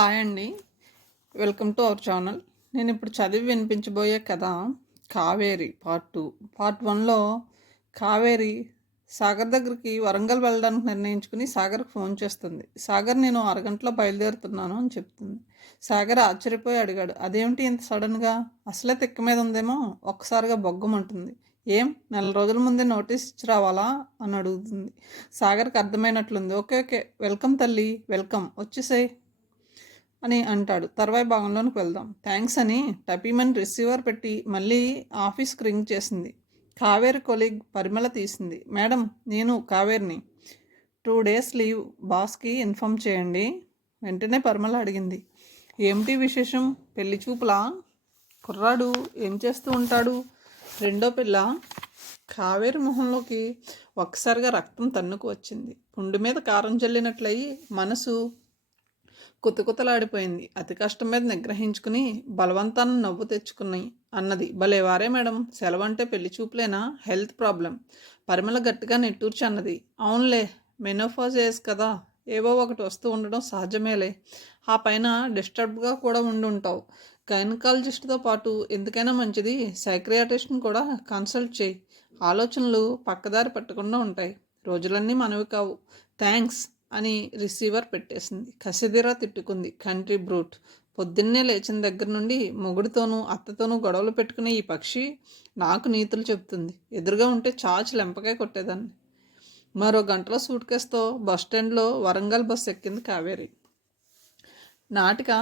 Hi అండి. Welcome to our channel. నేను ఇప్పుడు చదివి వినిపించబోయే కథ కావేరి పార్ట్ 2. పార్ట్ 1లో కావేరి సాగర్ దగ్గరికి వరంగల్ వెళ్ళడానికి నిర్ణయించుకుని సాగర్కి ఫోన్ చేస్తుంది. సాగర్ నేను అరగంటలో బయలుదేరుతున్నాను అని చెప్తుంది. సాగర్ ఆశ్చర్యపోయి అడిగాడు, అదేమిటి ఇంత సడన్గా? అసలే తిక్క మీద ఉందేమో. ఒక్కసారిగా బొగ్గమంటుంది. ఏం నెల రోజుల ముందే నోటీస్ ఇచ్చి రావాలా అని అడుగుతుంది. సాగర్కి అర్థమైనట్లుంది. ఓకే ఓకే, వెల్కమ్ తల్లి, వెల్కమ్, వచ్చేసేయ్ అని అంటాడు. తర్వాయి భాగంలోనికి వెళ్దాం. థ్యాంక్స్ అని టపీమని రిసీవర్ పెట్టి మళ్ళీ ఆఫీస్కి రింగ్ చేసింది. కావేరి కొలీగ్ పరిమళ తీసింది. మేడం, నేను కావేరిని. 2 days లీవ్, బాస్కి ఇన్ఫామ్ చేయండి. వెంటనే పరిమళ అడిగింది, ఏమిటి విశేషం? పెళ్లి చూపులా? కుర్రాడు ఏం చేస్తూ ఉంటాడు? రెండో పిల్ల? కావేరి మొహంలోకి ఒక్కసారిగా రక్తం తన్నుకు వచ్చింది. పుండు మీద కారం చల్లినట్లయి మనసు కుతకుతలాడిపోయింది. అతి కష్టం మీద నిగ్రహించుకుని బలవంతాన్ని నవ్వు తెచ్చుకుని అన్నది, భలేవారే మేడం, సెలవంటే పెళ్లి చూపులేనా? Health problem. పరిమళ గట్టిగా నిట్టూర్చి అన్నది. అవునులే, మెనోఫాజ్ ఏజ్ కదా, ఏవో ఒకటి వస్తూ ఉండడం సహజమేలే. ఆ పైన డిస్టర్బ్గా కూడా ఉండి ఉంటావు. గైనకాలజిస్ట్తో పాటు ఎందుకైనా మంచిది సైక్రియాటిస్ట్ని కూడా కన్సల్ట్ చేయి. ఆలోచనలు పక్కదారి పట్టకుండా ఉంటాయి. రోజులన్నీ మనవి కావు. థ్యాంక్స్ అని రిసీవర్ పెట్టేసింది. కసిదిరా తిట్టుకుంది. Country brute. పొద్దున్నే లేచిన దగ్గర నుండి మొగుడితోనూ అత్తతోనూ గొడవలు పెట్టుకునే ఈ పక్షి నాకు నీతులు చెప్తుంది. ఎదురుగా ఉంటే చాచి లెంపకాయ కొట్టేదాన్ని. మరో గంటలో సూట్ కేసుతో బస్టాండ్లో వరంగల్ బస్ ఎక్కింది కావేరి. నాటిక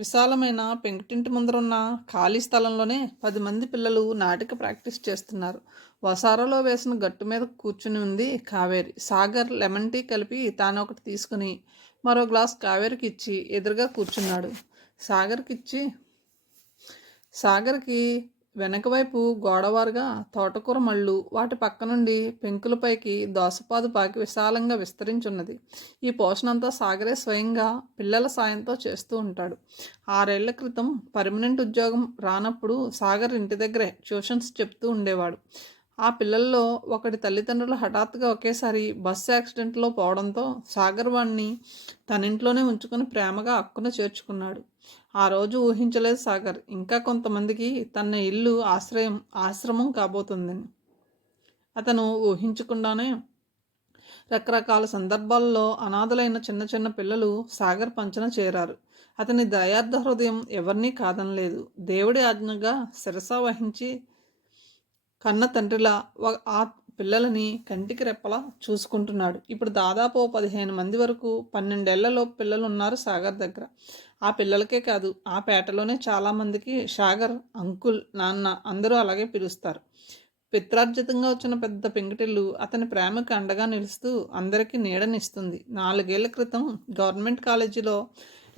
విశాలమైన పెంకుటింటి ముందరున్న ఖాళీ స్థలంలోనే 10 మంది పిల్లలు నాటిక ప్రాక్టీస్ చేస్తున్నారు. వసారాలో వేసిన గట్టు మీద కూర్చుని ఉంది కావేరి. సాగర్ లెమన్ టీ కలిపి తాను ఒకటి తీసుకుని మరో గ్లాస్ కావేరికి ఇచ్చి ఎదురుగా కూర్చున్నాడు. సాగర్కి వెనక వైపు గోడవారుగా తోటకూర మళ్ళు, వాటి పక్క నుండి పెంకులపైకి దోసపాదు పాకి విశాలంగా విస్తరించున్నది. ఈ పోషణంతా సాగరే స్వయంగా పిల్లల సాయంతో చేస్తూ ఉంటాడు. 6 ఏళ్ల క్రితం పర్మనెంట్ ఉద్యోగం రానప్పుడు సాగర్ ఇంటి దగ్గరే ట్యూషన్స్ చెప్తూ ఉండేవాడు. ఆ పిల్లల్లో ఒకటి తల్లిదండ్రులు హఠాత్తుగా ఒకేసారి బస్సు యాక్సిడెంట్లో పోవడంతో సాగర్ వాణ్ణి తన ఇంట్లోనే ఉంచుకొని ప్రేమగా అక్కున చేర్చుకున్నాడు. ఆ రోజు ఊహించలేదు సాగర్, ఇంకా కొంతమందికి తన ఇల్లు ఆశ్రమం కాబోతుందని. అతను ఊహించకుండానే రకరకాల సందర్భాల్లో అనాథలైన చిన్న చిన్న పిల్లలు సాగర్ పంచన చేరారు. అతని దయార్థ హృదయం ఎవరినీ కాదనలేదు. దేవుడి ఆజ్ఞగా శిరసా వహించి కన్న తండ్రిలా ఆ పిల్లలని కంటికి రెప్పలా చూసుకుంటున్నాడు. ఇప్పుడు దాదాపు 15 మంది వరకు 12 ఏళ్లలోపు పిల్లలు ఉన్నారు సాగర్ దగ్గర. ఆ పిల్లలకే కాదు, ఆ పేటలోనే చాలామందికి సాగర్ అంకుల్, నాన్న అందరూ అలాగే పిలుస్తారు. పిత్రార్జితంగా వచ్చిన పెద్ద పెంకుటిల్లు అతని ప్రేమకు అండగా నిలుస్తూ అందరికీ నీడనిస్తుంది. 4 ఏళ్ల క్రితం గవర్నమెంట్ కాలేజీలో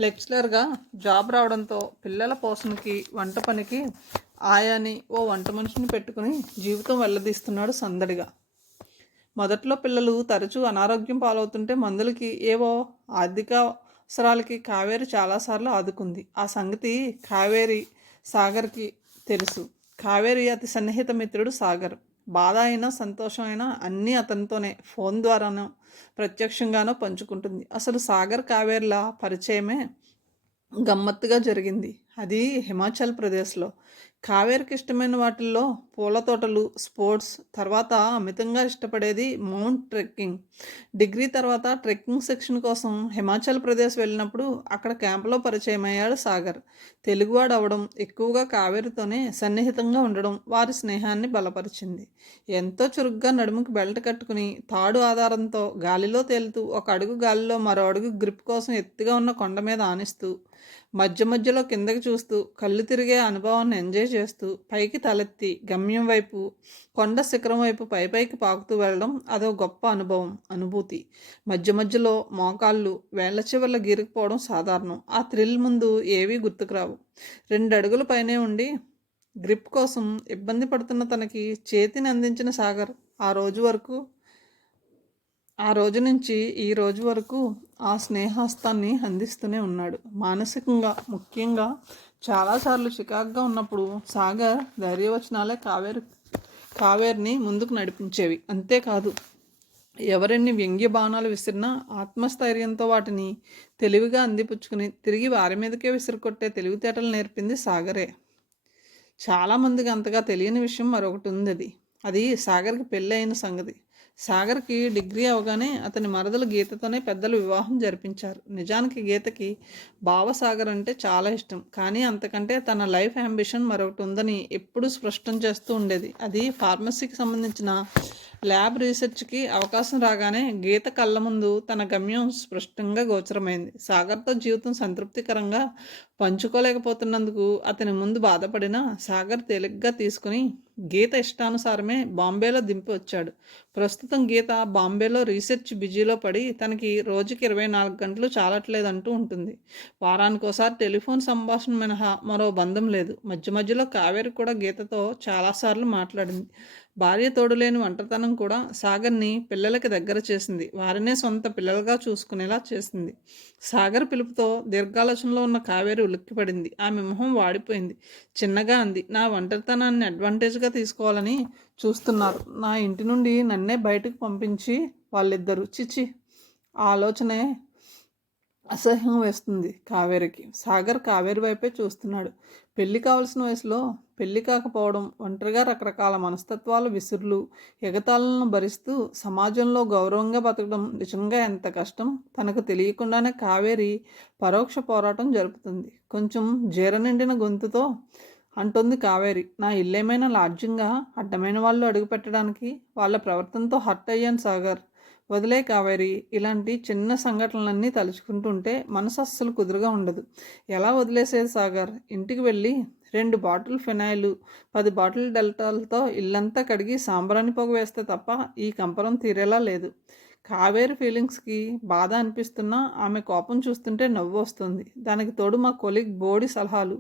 లెక్చరర్గా జాబ్ రావడంతో పిల్లల పోషణకి, వంట పనికి ఆయాని, ఓ వంట మనిషిని పెట్టుకుని జీవితం వెల్లదీస్తున్నాడు సందడిగా. మొదట్లో పిల్లలు తరచూ అనారోగ్యం పాలవుతుంటే మందులకి, ఏవో ఆర్థిక అవసరాలకి కావేరి చాలాసార్లు ఆదుకుంది. ఆ సంగతి సాగర్కి తెలుసు. కావేరి అతి సన్నిహిత మిత్రుడు సాగర్. బాధ అయినా సంతోషం అయినా అన్నీ అతనితోనే ఫోన్ ద్వారానో ప్రత్యక్షంగానో పంచుకుంటుంది. అసలు సాగర్ కావేరిల పరిచయమే గమ్మత్తుగా జరిగింది. అది హిమాచల్ ప్రదేశ్లో. కావేరికి ఇష్టమైన వాటిల్లో పూల తోటలు, స్పోర్ట్స్, తర్వాత అమితంగా ఇష్టపడేది మౌంట్ ట్రెక్కింగ్. డిగ్రీ తర్వాత ట్రెక్కింగ్ సెక్షన్ కోసం హిమాచల్ ప్రదేశ్ వెళ్ళినప్పుడు అక్కడ క్యాంపులో పరిచయం అయ్యాడు సాగర్. తెలుగువాడు అవడం, ఎక్కువగా కావేరితోనే సన్నిహితంగా ఉండడం వారి స్నేహాన్ని బలపరిచింది. ఎంతో చురుగ్గా నడుముకి బెల్ట్ కట్టుకుని తాడు ఆధారంతో గాలిలో తేలుతూ, ఒక అడుగు గాలిలో మరో అడుగు గ్రిప్ కోసం ఎత్తుగా ఉన్న కొండ మీద ఆనిస్తూ, మధ్య మధ్యలో కిందకి చూస్తూ, కళ్ళు తిరిగే అనుభవాన్ని ఎంజాయ్ చేస్తూ, పైకి తలెత్తి గమ్యం వైపు, కొండ శిఖరం వైపు పైకి పాకుతూ వెళ్ళడం అదో గొప్ప అనుభూతి. మధ్య మధ్యలో మోకాళ్ళు, వేళ్ల చివర్ల గీరుకుపోవడం సాధారణం. ఆ థ్రిల్ ముందు ఏవీ గుర్తుకురావు. 2 అడుగుల పైనే ఉండి గ్రిప్ కోసం ఇబ్బంది పడుతున్న తనకి చేతిని అందించిన సాగర్ ఆ రోజు నుంచి ఈ రోజు వరకు ఆ స్నేహాస్తాన్ని అందిస్తూనే ఉన్నాడు. మానసికంగా ముఖ్యంగా చాలాసార్లు చికాకుగా ఉన్నప్పుడు సాగర్ ధైర్యవచనాలే కావేరిని ముందుకు నడిపించేవి. అంతేకాదు, ఎవరెన్ని వ్యంగ్య బాణాలు విసిరినా ఆత్మస్థైర్యంతో వాటిని తెలివిగా అందిపుచ్చుకుని తిరిగి వారి మీదకే విసిరికొట్టే తెలివితేటలు నేర్పింది సాగరే. చాలామందికి అంతగా తెలియని విషయం మరొకటి ఉంది. అది సాగర్కి పెళ్ళి అయిన సంగతి. సాగర్కి డిగ్రీ అవగానే అతని మరదలు గీతతోనే పెద్దలు వివాహం జరిపించారు. నిజానికి గీతకి భావసాగర్ అంటే చాలా ఇష్టం. కానీ అంతకంటే తన లైఫ్ అంబిషన్ మరొకటి ఉందని ఎప్పుడూ స్పష్టం చేస్తూ ఉండేది. అది ఫార్మసీకి సంబంధించిన ల్యాబ్ రీసెర్చ్కి అవకాశం రాగానే గీత కళ్ళ ముందు తన గమ్యం స్పష్టంగా గోచరమైంది. సాగర్తో జీవితం సంతృప్తికరంగా పంచుకోలేకపోతున్నందుకు అతని ముందు బాధపడిన సాగర్ తేలిగ్గా తీసుకుని గీత ఇష్టానుసారమే బాంబేలో దింపి వచ్చాడు. ప్రస్తుతం గీత బాంబేలో రీసెర్చ్ బిజీలో పడి తనకి రోజుకి 24 గంటలు చాలట్లేదంటూ ఉంటుంది. వారానికోసారి టెలిఫోన్ సంభాషణ మినహా మరో బంధం లేదు. మధ్య మధ్యలో కావేరి కూడా గీతతో చాలాసార్లు మాట్లాడింది. భార్య తోడులేని ఒంటరితనం కూడా సాగర్ని పిల్లలకి దగ్గర చేసింది. వారినే సొంత పిల్లలుగా చూసుకునేలా చేసింది. సాగర్ పిలుపుతో దీర్ఘాలోచనలో ఉన్న కావేరి ఉలిక్కిపడింది. ఆమె మొహం వాడిపోయింది. చిన్నగా అంది, నా ఒంటరితనాన్ని అడ్వాంటేజ్గా తీసుకోవాలని చూస్తున్నారు. నా ఇంటి నుండి నన్నే బయటకు పంపించి వాళ్ళిద్దరూ. చిచి, ఆలోచనే అసహ్యం వేస్తుంది కావేరికి. సాగర్ కావేరి వైపే చూస్తున్నాడు. పెళ్లి కావలసిన వయసులో పెళ్లి కాకపోవడం, ఒంటరిగా రకరకాల మనస్తత్వాల విసురులు, ఎగతాళలను భరిస్తూ సమాజంలో గౌరవంగా బతకడం నిజంగా ఎంత కష్టం. తనకు తెలియకుండానే కావేరి పరోక్ష పోరాటం జరుపుతుంది. కొంచెం జీరనిండిన గొంతుతో అంటుంది కావేరి, నా ఇల్లేమైనా లాడ్జింగా? అడ్డమైన వాళ్ళు అడుగు పెట్టడానికి? వాళ్ళ ప్రవర్తనతో హర్ట్ అయ్యాను సాగర్. వదిలే కావేరి. ఇలాంటి చిన్న సంఘటనలన్నీ తలుచుకుంటుంటే మనసు అస్సలు కుదురుగా ఉండదు. ఎలా వదిలేసేది సాగర్? ఇంటికి వెళ్ళి 2 బాటిల్ ఫినాయిల్, 10 బాటిల్ డెల్టాలతో ఇల్లంతా కడిగి సాంబ్రాణి పొగ వేస్తే తప్ప ఈ కంపరం తీరేలా లేదు. కావేరి ఫీలింగ్స్కి బాధ అనిపిస్తున్నా ఆమె కోపం చూస్తుంటే నవ్వు వస్తుంది. దానికి తోడు మా కొలీగ్ బోడి సలహాలు.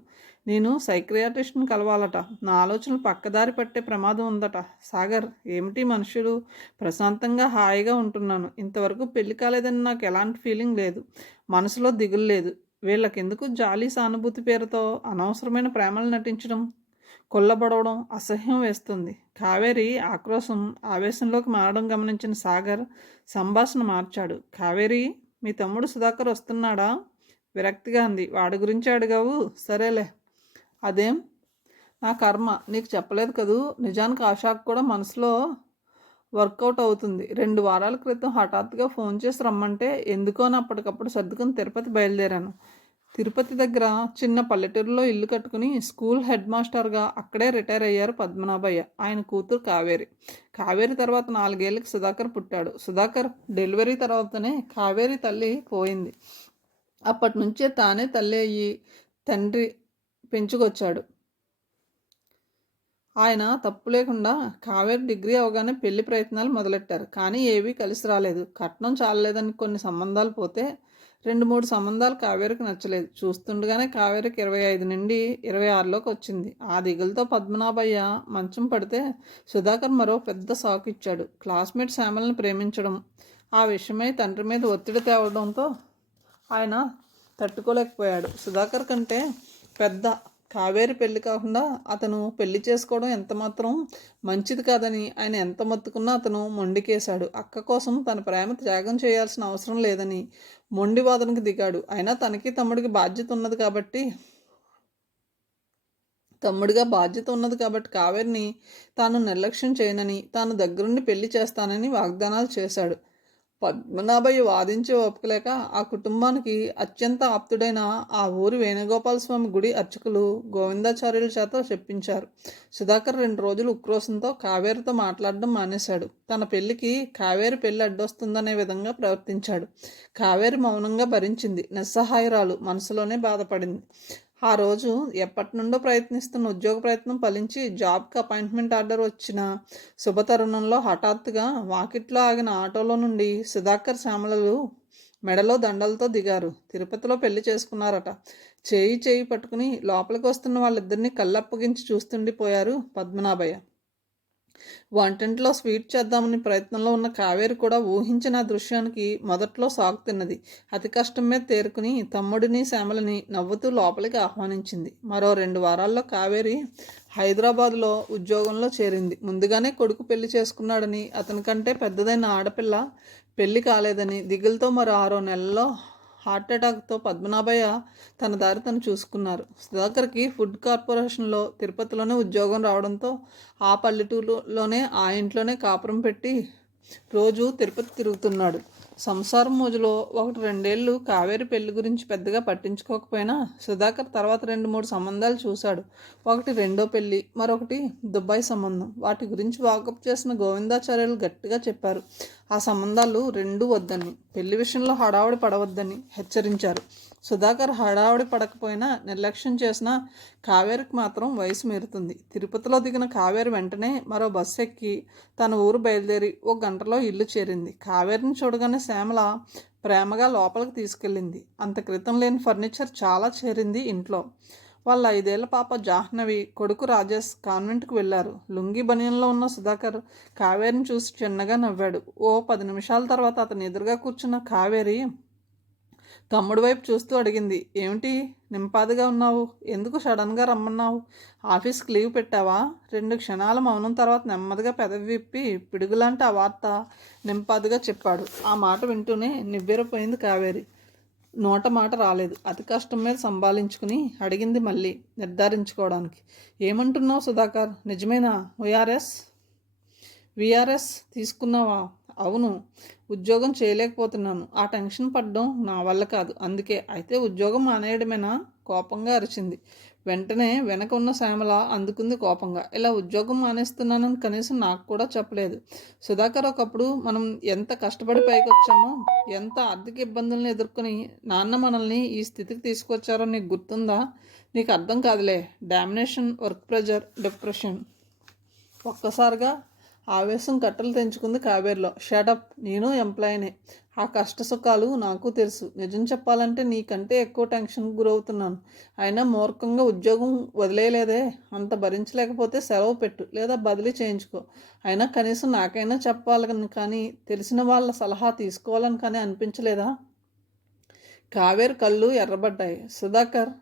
నేను సైక్రియాటిస్ట్ని కలవాలట. నా ఆలోచనలు పక్కదారి పట్టే ప్రమాదం ఉందట. సాగర్, ఏమిటి మనుషులు? ప్రశాంతంగా హాయిగా ఉంటున్నాను. ఇంతవరకు పెళ్లి కాలేదని నాకు ఎలాంటి ఫీలింగ్ లేదు. మనసులో దిగులు లేదు. వీళ్ళకెందుకు జాలి సానుభూతి పేరుతో అనవసరమైన ప్రేమలు నటించడం, కొల్లబడవడం అసహ్యం వేస్తుంది. కావేరి ఆక్రోశం ఆవేశంలోకి మారడం గమనించిన సాగర్ సంభాషణ మార్చాడు. కావేరి, మీ తమ్ముడు సుధాకర్ వస్తున్నాడా? విరక్తిగా అంది. వాడి గురించి అడిగావు, సరేలే. అదేం? నా కర్మ, నీకు చెప్పలేదు కదూ. నిజానికి ఆశాకు కూడా మనసులో వర్కౌట్ అవుతుంది. 2 వారాల క్రితం హఠాత్తుగా ఫోన్ చేసి రమ్మంటే ఎందుకో అప్పటికప్పుడు సర్దుకుని తిరుపతి బయలుదేరాను. తిరుపతి దగ్గర చిన్న పల్లెటూరులో ఇల్లు కట్టుకుని స్కూల్ హెడ్ మాస్టర్గా అక్కడే రిటైర్ అయ్యారు పద్మనాభయ్య. ఆయన కూతురు కావేరి. కావేరి తర్వాత 4 ఏళ్ళకి సుధాకర్ పుట్టాడు. సుధాకర్ డెలివరీ తర్వాతనే కావేరి తల్లి పోయింది. అప్పటి నుంచే తానే తల్లి అయ్యి తండ్రి పెంచుకొచ్చాడు. ఆయన తప్పు లేకుండా కావేరి డిగ్రీ అవగానే పెళ్లి ప్రయత్నాలు మొదలెట్టారు. కానీ ఏవీ కలిసి రాలేదు. కట్నం చాలలేదని కొన్ని సంబంధాలు పోతే 2-3 సంబంధాలు కావేరికి నచ్చలేదు. చూస్తుండగానే కావేరికి 25 నుండి 26లోకి వచ్చింది. ఆ దిగులతో పద్మనాభయ్య మంచం పడితే సుధాకర్ మరో పెద్ద సాకు ఇచ్చాడు. క్లాస్మేట్ శ్యామల్ని ప్రేమించడం, ఆ విషయమై తండ్రి మీద ఒత్తిడి తేవడంతో ఆయన తట్టుకోలేకపోయాడు. సుధాకర్ కంటే పెద్ద కావేరి పెళ్లి కాకుండా అతను పెళ్లి చేసుకోవడం ఎంతమాత్రం మంచిది కాదని ఆయన ఎంత మొత్తుకున్నా అతను మొండికేశాడు. అక్క కోసం తన ప్రేమ త్యాగం చేయాల్సిన అవసరం లేదని మొండి వాదనకు దిగాడు. అయినా తనకి తమ్ముడిగా బాధ్యత ఉన్నది కాబట్టి కావేరిని తాను నిర్లక్ష్యం చేయనని, తాను దగ్గరుండి పెళ్లి చేస్తానని వాగ్దానాలు చేశాడు. పద్మనాభయ్య వాదించే ఓపికలేక ఆ కుటుంబానికి అత్యంత ఆప్తుడైన ఆ ఊరి వేణుగోపాలస్వామి గుడి అర్చకులు గోవిందాచార్యుల చేత చెప్పించారు. సుధాకర్ 2 రోజులు ఉక్రోషంతో కావేరితో మాట్లాడడం మానేశాడు. తన పెళ్లికి కావేరి పెళ్లి అడ్డొస్తుందనే విధంగా ప్రవర్తించాడు. కావేరి మౌనంగా భరించింది. నిస్సహాయురాలు, మనసులోనే బాధపడింది. ఆ రోజు ఎప్పటి నుండో ప్రయత్నిస్తున్న ఉద్యోగ ప్రయత్నం ఫలించి జాబ్కి అపాయింట్మెంట్ ఆర్డర్ వచ్చిన శుభతరుణంలో హఠాత్తుగా వాకిట్లో ఆగిన ఆటోలో నుండి సుధాకర్ శ్యామలలు మెడలో దండలతో దిగారు. తిరుపతిలో పెళ్లి చేసుకున్నారట. చేయి పట్టుకుని లోపలికి వస్తున్న వాళ్ళిద్దరినీ కళ్ళప్పగించి చూస్తుండిపోయారు పద్మనాభయ్య. వంటింట్లో స్వీట్ చేద్దామని ప్రయత్నంలో ఉన్న కావేరి కూడా ఊహించిన ఆ దృశ్యానికి మొదట్లో సాగు తిన్నది. అతి కష్టం మీద తేరుకుని తమ్ముడిని శ్యామలని నవ్వుతూ లోపలికి ఆహ్వానించింది. మరో 2 వారాల్లో కావేరి హైదరాబాదులో ఉద్యోగంలో చేరింది. ముందుగానే కొడుకు పెళ్లి చేసుకున్నాడని, అతని కంటే పెద్దదైన ఆడపిల్ల పెళ్లి కాలేదని దిగులుతో మరో 6 నెలల్లో హార్ట్అటాక్తో పద్మనాభయ్య తన దారి తను చూసుకున్నారు. సుధాకర్కి ఫుడ్ కార్పొరేషన్లో తిరుపతిలోనే ఉద్యోగం రావడంతో ఆ పల్లెటూరులోనే ఆ ఇంట్లోనే కాపురం పెట్టి రోజు తిరుపతి తిరుగుతున్నాడు. సంసారం మోజులో 1-2 ఏళ్ళు కావేరి పెళ్లి గురించి పెద్దగా పట్టించుకోకపోయినా సుధాకర్ తర్వాత 2-3 సంబంధాలు చూశాడు. ఒకటి రెండో పెళ్లి, మరొకటి దుబాయ్ సంబంధం. వాటి గురించి వాకప్ చేసిన గోవిందాచార్యులు గట్టిగా చెప్పారు. ఆ సంబంధాలు రెండూ వద్దని, పెళ్లి విషయంలో హడావుడి పడవద్దని హెచ్చరించారు. సుధాకర్ హడావుడి పడకపోయినా నిర్లక్ష్యం చేసినా కావేరికి మాత్రం వయసు మీరుతుంది. తిరుపతిలో దిగిన కావేరి వెంటనే మరో బస్సు ఎక్కి తన ఊరు బయలుదేరి 1 గంటలో ఇల్లు చేరింది. కావేరిని చూడగానే శ్యామల ప్రేమగా లోపలికి తీసుకెళ్ళింది. అంత క్రితం లేని ఫర్నిచర్ చాలా చేరింది ఇంట్లో. వాళ్ళ 5 ఏళ్ల పాప జాహ్నవి, కొడుకు రాజేష్ కాన్వెంట్కు వెళ్లారు. లుంగి బనియన్లో ఉన్న సుధాకర్ కావేరిని చూసి చిన్నగా నవ్వాడు. ఓ 10 నిమిషాల తర్వాత అతని ఎదురుగా కూర్చున్న కావేరి తమ్ముడి వైపు చూస్తూ అడిగింది, ఏమిటి నింపాదిగా ఉన్నావు? ఎందుకు సడన్గా రమ్మన్నావు? ఆఫీస్కి లీవ్ పెట్టావా? 2 క్షణాల మౌనం తర్వాత నెమ్మదిగా పెదవి విప్పి పిడుగులాంటి ఆ వార్త నింపాదిగా చెప్పాడు. ఆ మాట వింటూనే నివ్వెరపోయింది కావేరి. నోట మాట రాలేదు. అతి కష్టం మీద సంభాళించుకుని అడిగింది మళ్ళీ నిర్ధారించుకోవడానికి, ఏమంటున్నావు సుధాకర్? నిజమేనా? విఆర్ఎస్ తీసుకున్నావా? అవును, ఉద్యోగం చేయలేకపోతున్నాను. ఆ టెన్షన్ పడడం నా వల్ల కాదు. అందుకే. అయితే ఉద్యోగం మానేయడమేనా? కోపంగా అరిచింది. వెంటనే వెనక ఉన్న శ్యామల అందుకుంది కోపంగా. ఇలా ఉద్యోగం మానేస్తున్నానని కనీసం నాకు కూడా చెప్పలేదు. సుధాకర్, ఒకప్పుడు మనం ఎంత కష్టపడి పైకొచ్చామో, ఎంత ఆర్థిక ఇబ్బందులను ఎదుర్కొని నాన్న మనల్ని ఈ స్థితికి తీసుకొచ్చారో నీకు గుర్తుందా? నీకు అర్థం కాదులే. Domination, work pressure, depression. ఒక్కసారిగా ఆవేశం కట్టలు తెంచుకుంది కావేరిలో. షటప్, నేను ఎంప్లాయీనే. ఆ కష్ట సుఖాలు నాకు తెలుసు. నిజం చెప్పాలంటే నీకంటే ఎక్కువ టెన్షన్కి గురవుతున్నాను. అయినా మూర్ఖంగా ఉద్యోగం వదిలేయలేదే. అంత భరించలేకపోతే సెలవు పెట్టు, లేదా బదిలీ చేయించుకో. అయినా కనీసం నాకైనా చెప్పాలని కానీ, తెలిసిన వాళ్ళ సలహా తీసుకోవాలని కానీ అనిపించలేదా? కావేరి కళ్ళు ఎర్రబడ్డాయి. సుధాకర్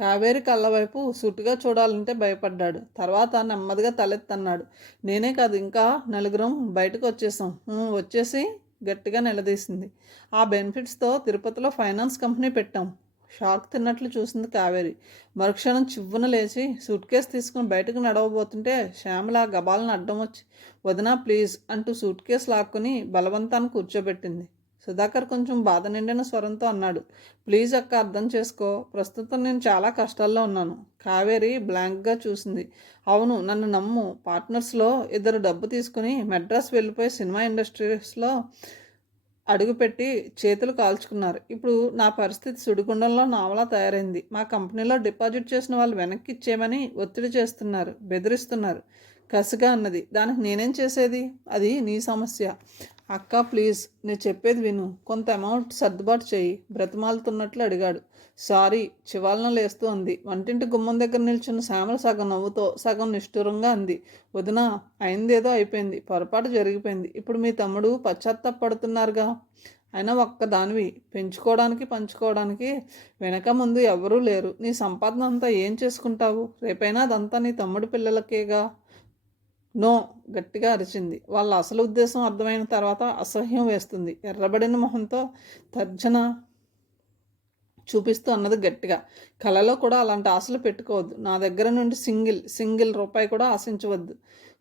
కావేరి కళ్ళ వైపు సూటిగా చూడాలంటే భయపడ్డాడు. తర్వాత నెమ్మదిగా తలెత్తన్నాడు. నేనే కాదు, ఇంకా 4 బయటకు వచ్చేసాం. వచ్చేసి గట్టిగా నిలదీసింది. ఆ బెనిఫిట్స్తో తిరుపతిలో ఫైనాన్స్ కంపెనీ పెట్టాం. షాక్ తిన్నట్లు చూసింది కావేరి. మరుక్షణం చివ్వున లేచి సూట్ కేసు తీసుకుని బయటకు నడవబోతుంటే శ్యామల గబాలను అడ్డం వచ్చి, వదినా ప్లీజ్ అంటూ సూట్ కేసు లాక్కుని బలవంతాన్ని కూర్చోబెట్టింది. సుధాకర్ కొంచెం బాధ నిండిన స్వరంతో అన్నాడు, ప్లీజ్ అక్క, అర్థం చేసుకో. ప్రస్తుతం నేను చాలా కష్టాల్లో ఉన్నాను. కావేరి బ్లాంక్గా చూసింది. అవును, నన్ను నమ్ము. పార్ట్నర్స్లో 2 డబ్బు తీసుకుని మెడ్రాస్ వెళ్ళిపోయి సినిమా ఇండస్ట్రీస్లో అడుగుపెట్టి చేతులు కాల్చుకున్నారు. ఇప్పుడు నా పరిస్థితి సుడిగుండంలో నావలా తయారైంది. మా కంపెనీలో డిపాజిట్ చేసిన వాళ్ళు వెనక్కి ఇచ్చేయమని ఒత్తిడి చేస్తున్నారు, బెదిరిస్తున్నారు. కసిగా అన్నది. దానికి నేనేం చేసేది? అది నీ సమస్య. అక్క ప్లీజ్, నేను చెప్పేది విను. కొంత అమౌంట్ సర్దుబాటు చేయి, బ్రతిమాలుతున్నట్లు అడిగాడు. సారీ, చివాలన లేస్తూ అంది. వంటింటి గుమ్మం దగ్గర నిల్చున్న శ్యామల సగం నవ్వుతో సగం నిష్ఠురంగా అంది, వదినా, అయిందేదో అయిపోయింది. పొరపాటు జరిగిపోయింది. ఇప్పుడు మీ తమ్ముడు పశ్చాత్తాపడుతున్నారుగా. అయినా ఒక్కదానివి, పెంచుకోవడానికి పంచుకోవడానికి వెనక ముందు ఎవరూ లేరు. నీ సంపాదన అంతా ఏం చేసుకుంటావు? రేపైనా అదంతా నీ తమ్ముడి పిల్లలకేగా. నో, గట్టిగా అరిచింది. వాళ్ళ అసలు ఉద్దేశం అర్థమైన తర్వాత అసహ్యం వేస్తుంది. ఎర్రబడిన మొహంతో తర్జన చూపిస్తూ అన్నది గట్టిగా. కలలో కూడా అలాంటి ఆశలు పెట్టుకోవద్దు. నా దగ్గర నుండి సింగిల్ రూపాయి కూడా ఆశించవద్దు.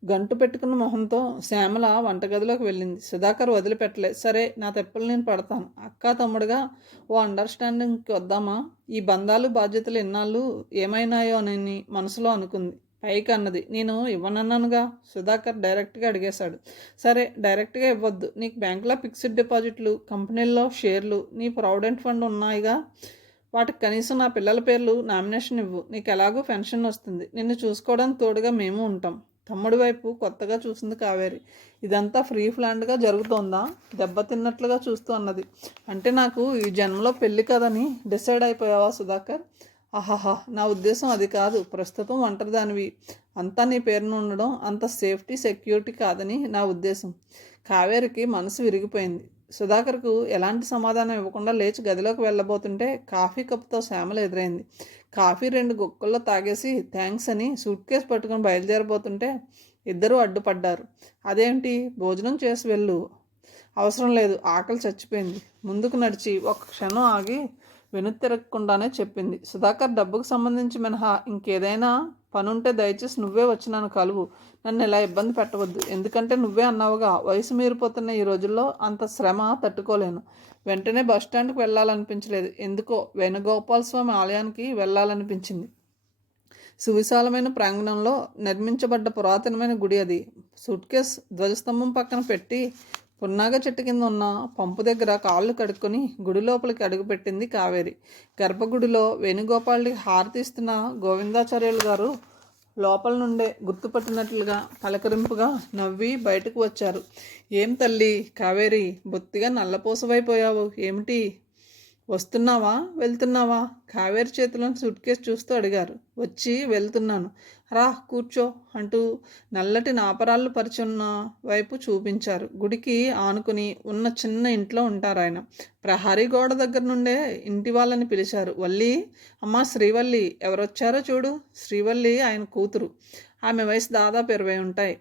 గంటు పెట్టుకున్న మొహంతో శ్యామల వంటగదిలోకి వెళ్ళింది. సుధాకర్ వదిలిపెట్టలేదు. సరే, నా తెప్పలు నేను పడతాను. అక్కా తమ్ముడుగా ఓ అండర్స్టాండింగ్కి వద్దామా? ఈ బంధాలు బాధ్యతలు ఎన్నాళ్ళు ఏమైనాయో అని మనసులో అనుకుంది. పైకి అన్నది, నేను ఇవ్వనన్నానుగా. సుధాకర్ డైరెక్ట్గా అడిగేశాడు. సరే, డైరెక్ట్గా ఇవ్వద్దు. నీకు బ్యాంకులో ఫిక్స్డ్ డిపాజిట్లు, కంపెనీల్లో షేర్లు, నీ ప్రావిడెంట్ ఫండ్ ఉన్నాయిగా. వాటికి కనీసం నా పిల్లల పేర్లు నామినేషన్ ఇవ్వు. నీకు ఎలాగో పెన్షన్ వస్తుంది. నిన్ను చూసుకోవడానికి తోడుగా మేము ఉంటాం. తమ్ముడి వైపు కొత్తగా చూసింది కావేరి. ఇదంతా ఫ్రీ ఫ్లాండ్గా జరుగుతోందా? దెబ్బతిన్నట్లుగా చూస్తూ అన్నది. అంటే నాకు ఈ జన్మలో పెళ్ళి కదని డిసైడ్ అయిపోయావా సుధాకర్? ఆహాహా! నా ఉద్దేశం అది కాదు. ప్రస్తుతం ఒంటరిదానివి. అంతా నీ పేరున ఉండడం అంత సేఫ్టీ, సెక్యూరిటీ కాదని నా ఉద్దేశం. కావేరికి మనసు విరిగిపోయింది. సుధాకర్‌కు ఎలాంటి సమాధానం ఇవ్వకుండా లేచి గదిలోకి వెళ్ళబోతుంటే కాఫీ కప్‌తో శ్యామల ఎదురైంది. కాఫీ 2 గుక్కల్లో తాగేసి థాంక్స్ అని సూట్‌కేస్ పట్టుకొని బయలుదేరబోతుంటే ఇద్దరూ అడ్డుపడ్డారు. అదేంటి? భోజనం చేసి వెళ్ళు. అవసరం లేదు. ఆకలి చచ్చిపోయింది. ముందుకు నడిచి ఒక్క క్షణం ఆగి వెనుతిరగకుండానే చెప్పింది. సుధాకర్, డబ్బుకు సంబంధించి మినహా ఇంకేదైనా పనుంటే దయచేసి నువ్వే వచ్చి నన్ను కలువు. నన్ను ఇలా ఇబ్బంది పెట్టవద్దు. ఎందుకంటే నువ్వే అన్నావుగా, వయసు మీరిపోతున్న ఈ రోజుల్లో అంత శ్రమ తట్టుకోలేను. వెంటనే బస్టాండ్కి వెళ్ళాలనిపించలేదు. ఎందుకో వేణుగోపాల స్వామి ఆలయానికి వెళ్ళాలనిపించింది. సువిశాలమైన ప్రాంగణంలో నిర్మించబడ్డ పురాతనమైన గుడి అది. సూట్కేస్ ధ్వజస్తంభం పక్కన పెట్టి పున్నాగ చెట్టు కింద ఉన్న పంపు దగ్గర కాళ్ళు కడుక్కొని గుడి లోపలికి అడుగుపెట్టింది కావేరి. గర్భగుడిలో వేణుగోపాలుడికి హారతి ఇస్తున్న గోవిందాచార్యులు గారు లోపల నుండే గుర్తుపట్టినట్లుగా పలకరింపుగా నవ్వి బయటకు వచ్చారు. ఏం తల్లి కావేరి, బొత్తిగా నల్లపూసవైపోయావు. ఏమిటి? వస్తున్నావా వెళ్తున్నావా? కావేరి చేతిలోని సూట్ కేసు చూస్తూ అడిగారు. వచ్చి వెళ్తున్నాను. రా కూర్చో అంటూ నల్లటి నాపరాళ్ళు పరిచున్న వైపు చూపించారు. గుడికి ఆనుకుని ఉన్న చిన్న ఇంట్లో ఉంటారు ఆయన. ప్రహరీ గోడ దగ్గర నుండే ఇంటి వాళ్ళని పిలిచారు. వల్లి, అమ్మా శ్రీవల్లి, ఎవరొచ్చారో చూడు. శ్రీవల్లి ఆయన కూతురు. ఆమె వయసు దాదాపు 20 ఉంటాయి.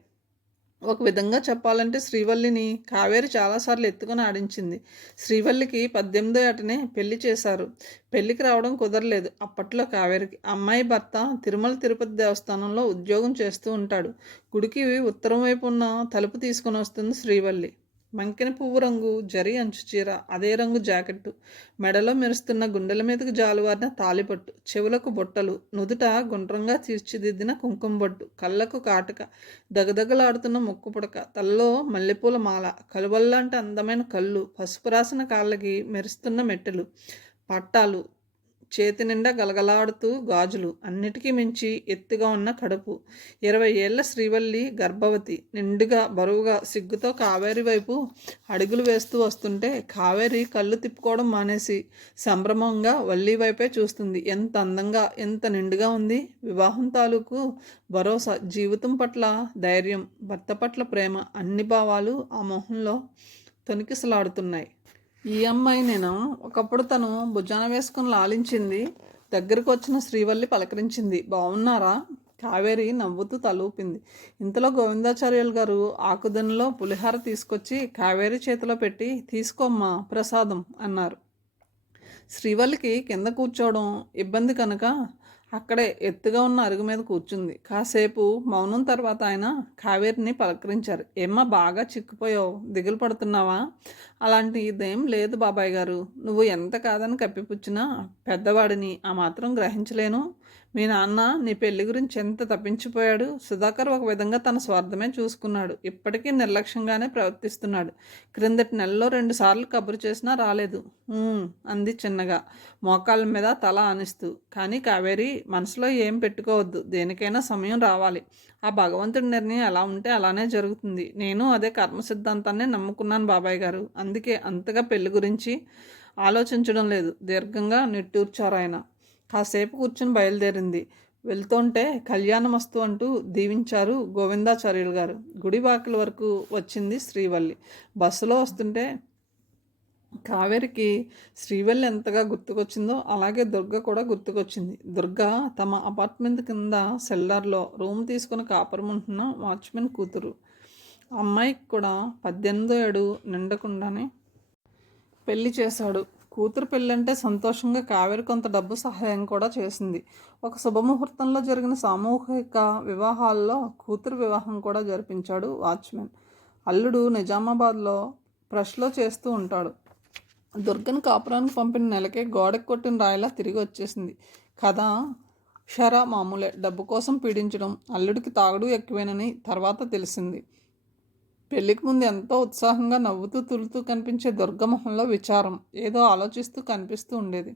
ఒక విధంగా చెప్పాలంటే శ్రీవల్లిని కావేరి చాలాసార్లు ఎత్తుకొని ఆడించింది. శ్రీవల్లికి 18 ఏటనే పెళ్లి చేశారు. పెళ్లికి రావడం కుదరలేదు అప్పట్లో కావేరికి. అమ్మాయి భర్త తిరుమల తిరుపతి దేవస్థానంలో ఉద్యోగం చేస్తూ ఉంటాడు. గుడికి ఉత్తరం వైపు ఉన్న తలుపు తీసుకొని వస్తుంది శ్రీవల్లి. మంకెన పువ్వు రంగు జరి అంచు చీర, అదే రంగు జాకెట్టు, మెడలో మెరుస్తున్న గుండెల మీదకు జాలువారిన తాలిపట్టు, చెవులకు బొట్టలు, నుదుట గుండ్రంగా తీర్చిదిద్దిన కుంకుమ బొట్టు, కళ్ళకు కాటుక, దగదగలాడుతున్న ముక్కు పుడక, తలలో మల్లెపూల మాల, కలువల్లాంటి అందమైన కళ్ళు, పసుపు రాసిన కాళ్ళకి మెరుస్తున్న మెట్టెలు, పట్టాలు, చేతి నిండా గలగలాడుతూ గాజులు, అన్నిటికీ మించి ఎత్తుగా ఉన్న కడుపు. 20 ఏళ్ల శ్రీవల్లి గర్భవతి. నిండుగా బరువుగా సిగ్గుతో కావేరి వైపు అడుగులు వేస్తూ వస్తుంటే కావేరి కళ్ళు తిప్పుకోవడం మానేసి సంభ్రమంగా వల్లి వైపే చూస్తుంది. ఎంత అందంగా, ఎంత నిండుగా ఉంది. వివాహం తాలూకు భరోసా, జీవితం పట్ల ధైర్యం, భర్త పట్ల ప్రేమ, అన్ని భావాలు ఆ మొహంలో తొణికిసలాడుతున్నాయి. ఈ అమ్మాయి నేను ఒకప్పుడు తను భుజాన వేసుకుని లాలించింది. దగ్గరకు వచ్చిన శ్రీవల్లి పలకరించింది. బాగున్నారా? కావేరి నవ్వుతూ తలూపింది. ఇంతలో గోవిందాచార్యులు గారు ఆకుదనిలో పులిహార తీసుకొచ్చి కావేరి చేతిలో పెట్టి, తీసుకోమ్మా ప్రసాదం అన్నారు. శ్రీవల్లికి కింద కూర్చోవడం ఇబ్బంది కనుక అక్కడే ఎత్తుగా ఉన్న అరుగు మీద కూర్చుంది. కాసేపు మౌనం తర్వాత ఆయన కావేరిని పలకరించారు. ఏమ్మా బాగా చిక్కుపోయావు, దిగులు పడుతున్నావా? అలాంటి ఇదేం లేదు బాబాయ్ గారు. నువ్వు ఎంత కాదని కప్పిపుచ్చినా పెద్దవాడిని, ఆ మాత్రం గ్రహించలేను. మీ నాన్న నీ పెళ్లి గురించి ఎంత తప్పించిపోయాడు. సుధాకర్ ఒక విధంగా తన స్వార్థమే చూసుకున్నాడు. ఇప్పటికీ నిర్లక్ష్యంగానే ప్రవర్తిస్తున్నాడు. క్రిందటి నెలలో 2 సార్లు కబురు చేసినా రాలేదు అంది చిన్నగా, మోకాళ్ళ మీద తల ఆనిస్తూ. కానీ కావేరి, మనసులో ఏం పెట్టుకోవద్దు. దేనికైనా సమయం రావాలి. ఆ భగవంతుడి నిర్ణయం ఎలా ఉంటే అలానే జరుగుతుంది. నేను అదే కర్మ సిద్ధాంతాన్ని నమ్ముకున్నాను బాబాయ్ గారు. అందుకే అంతగా పెళ్లి గురించి ఆలోచించడం లేదు. దీర్ఘంగా నిట్టూర్చారు ఆయన. కాసేపు కూర్చుని బయలుదేరింది. వెళ్తుంటే కళ్యాణమస్తు అంటూ దీవించారు గోవిందాచార్యులు గారు. గుడి వాకిల వరకు వచ్చింది శ్రీవల్లి. బస్సులో వస్తుంటే కావేరికి శ్రీవల్లి ఎంతగా గుర్తుకొచ్చిందో అలాగే దుర్గ కూడా గుర్తుకొచ్చింది. దుర్గ తమ అపార్ట్మెంట్ కింద సెల్లార్లో రూమ్ తీసుకుని కాపురం ఉంటున్న వాచ్మెన్ కూతురు. అమ్మాయికి కూడా 18 ఏడు నిండకుండానే పెళ్లి చేశాడు. కూతురు పెళ్ళంటే సంతోషంగా కావేరి కొంత డబ్బు సహాయం కూడా చేసింది. ఒక శుభముహూర్తంలో జరిగిన సామూహిక వివాహాల్లో కూతురు వివాహం కూడా జరిపించాడు వాచ్మెన్. అల్లుడు నిజామాబాద్లో ప్రెస్లో చేస్తూ ఉంటాడు. దుర్గను కాపురానికి పంపిన నెలకే గోడకు కొట్టిన రాయిలా తిరిగి వచ్చేసింది. కథ షరా మామూలే. డబ్బు కోసం పీడించడం, అల్లుడికి తాగుడు ఎక్కువేనని తర్వాత తెలిసింది. పెళ్లికి ముందు ఎంతో ఉత్సాహంగా నవ్వుతూ తులుతూ కనిపించే దుర్గమొహంలో విచారం, ఏదో ఆలోచిస్తూ కనిపిస్తూ ఉండేది.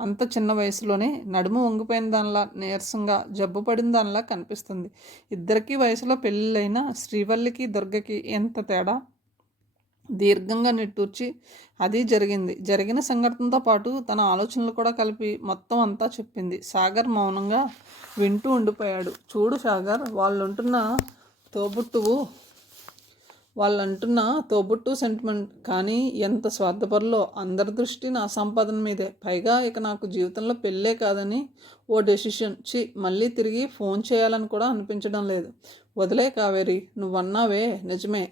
అంత చిన్న వయసులోనే నడుము వంగిపోయిన దానిలా, నీరసంగా జబ్బు పడిన దానిలా కనిపిస్తుంది. ఇద్దరికీ వయసులో పెళ్ళిళ్ళైనా శ్రీవల్లికి దుర్గకి ఎంత తేడా! దీర్ఘంగా నిట్టూర్చి అది జరిగిన సంఘటనతో పాటు తన ఆలోచనలు కూడా కలిపి మొత్తం అంతా చెప్పింది. సాగర్ మౌనంగా వింటూ ఉండిపోయాడు. చూడు సాగర్, తోబుట్టువు వాళ్ళంటున్న తోబుట్టు సెంటిమెంట్ కానీ ఎంత స్వార్థపరులో. అందరి దృష్టి నా సంపాదన మీదే. పైగా ఇక నాకు జీవితంలో పెళ్ళే కాదని ఓ డెసిషన్. మళ్ళీ తిరిగి ఫోన్ చేయాలని కూడా అనిపించడం లేదు. వదిలే కావేరి, నువ్వన్నావే నిజమే.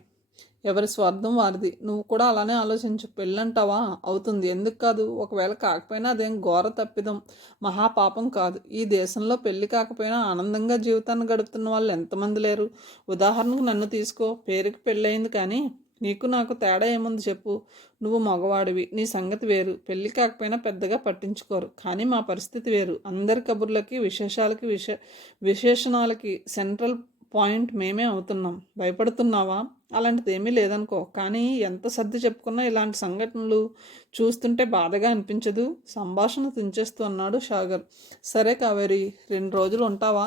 ఎవరి స్వార్థం వారిది. నువ్వు కూడా అలానే ఆలోచించు. పెళ్ళంటావా, అవుతుంది, ఎందుకు కాదు. ఒకవేళ కాకపోయినా అదేం ఘోర తప్పిదం, మహాపాపం కాదు. ఈ దేశంలో పెళ్ళి కాకపోయినా ఆనందంగా జీవితాన్ని గడుపుతున్న వాళ్ళు ఎంతమంది లేరు. ఉదాహరణకు నన్ను తీసుకో. పేరుకి పెళ్ళయింది కానీ నీకు నాకు తేడా ఏముంది చెప్పు. నువ్వు మగవాడివి, నీ సంగతి వేరు. పెళ్ళి కాకపోయినా పెద్దగా పట్టించుకోరు. కానీ మా పరిస్థితి వేరు. అందరి కబుర్లకి విశేషణాలకి సెంట్రల్ పాయింట్ మేమే అవుతున్నాం. భయపడుతున్నావా? అలాంటిది ఏమీ లేదనుకో. కానీ ఎంత సర్ది చెప్పుకున్నా ఇలాంటి సంఘటనలు చూస్తుంటే బాధగా అనిపించదు. సంభాషణ తుంచేస్తూ అన్నాడు సాగర్. సరే కావేరి, 2 రోజులు ఉంటావా?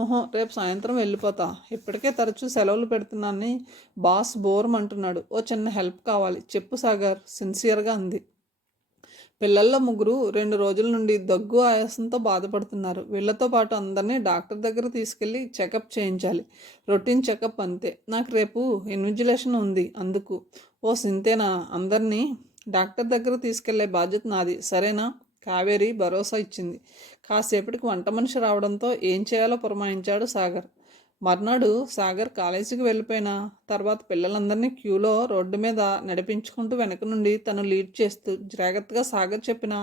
ఓహో, రేపు సాయంత్రం వెళ్ళిపోతా. ఇప్పటికే తరచూ సెలవులు పెడుతున్నానని బాస్ బోర్మంటున్నాడు. ఓ చిన్న హెల్ప్ కావాలి. చెప్పు సాగర్, సిన్సియర్గా అంది. పిల్లల్లో 3 2 రోజుల నుండి దగ్గు ఆయాసంతో బాధపడుతున్నారు. వీళ్ళతో పాటు అందరినీ డాక్టర్ దగ్గర తీసుకెళ్ళి చెకప్ చేయించాలి. రొటీన్ చెకప్ అంతే. నాకు రేపు ఇన్విజిలేషన్ ఉంది, అందుకు. ఓ సింతేనా? అందరినీ డాక్టర్ దగ్గర తీసుకెళ్లే బాధ్యత నాది, సరేనా? కావేరి భరోసా ఇచ్చింది. కాసేపటికి వంట మనిషి రావడంతో ఏం చేయాలో పురమాయించాడు సాగర్. మర్నాడు సాగర్ కాలేజీకి వెళ్ళిపోయిన తర్వాత పిల్లలందరినీ క్యూలో రోడ్డు మీద నడిపించుకుంటూ వెనక నుండి తను లీడ్ చేస్తూ జాగ్రత్తగా సాగర్ చెప్పిన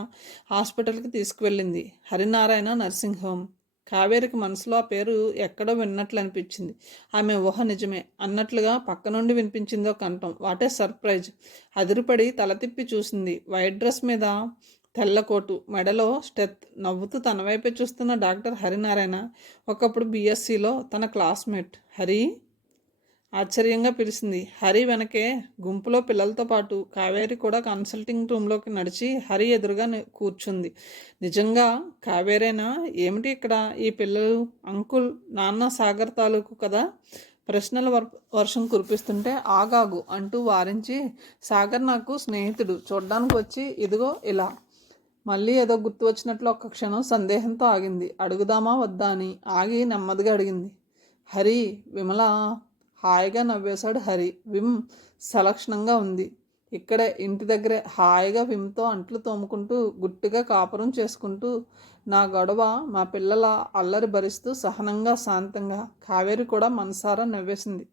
హాస్పిటల్కి తీసుకువెళ్ళింది. Harinarayana nursing home. కావేరికి మనసులో ఆ పేరు ఎక్కడో విన్నట్లు అనిపించింది. ఆమె ఊహ నిజమే అన్నట్లుగా పక్క నుండి వినిపించిందో కంఠం. What a surprise. అదిరిపడి తల తిప్పి చూసింది. వైట్ డ్రెస్ మీద తెల్లకోటు, మెడలో స్టెత్. నవ్వుతూ తన వైపే చూస్తున్న డాక్టర్ హరినారాయణ. ఒకప్పుడు బీఎస్సీలో తన క్లాస్మేట్. హరి, ఆశ్చర్యంగా పిలిచింది. హరి వెనకే గుంపులో పిల్లలతో పాటు కావేరి కూడా కన్సల్టింగ్ రూమ్లోకి నడిచి హరి ఎదురుగా కూర్చుంది. నిజంగా కావేరేనా? ఏమిటి ఇక్కడ ఈ పిల్లలు? అంకుల్, నాన్న సాగర్ తాలూకు కదా? ప్రశ్నల వర్షం కురిపిస్తుంటే ఆగాగు అంటూ వారించి, సాగర్ నాకు స్నేహితుడు, చూడ్డానికి వచ్చి ఇదిగో ఇలా. మళ్ళీ ఏదో గుర్తు వచ్చినట్లు ఒక్క క్షణం సందేహంతో ఆగింది. అడుగుదామా వద్దా అని. ఆగి నెమ్మదిగా అడిగింది. హరి, విమల. హాయిగా నవ్వేశాడు హరి. విమ్ సలక్షణంగా ఉంది. ఇక్కడే ఇంటి దగ్గరే హాయిగా విమ్తో అంట్లు తోముకుంటూ గుట్టిగా కాపురం చేసుకుంటూ నా గొడవ మా పిల్లల అల్లరి భరిస్తూ సహనంగా శాంతంగా. కావేరి కూడా మనసారా నవ్వేసింది.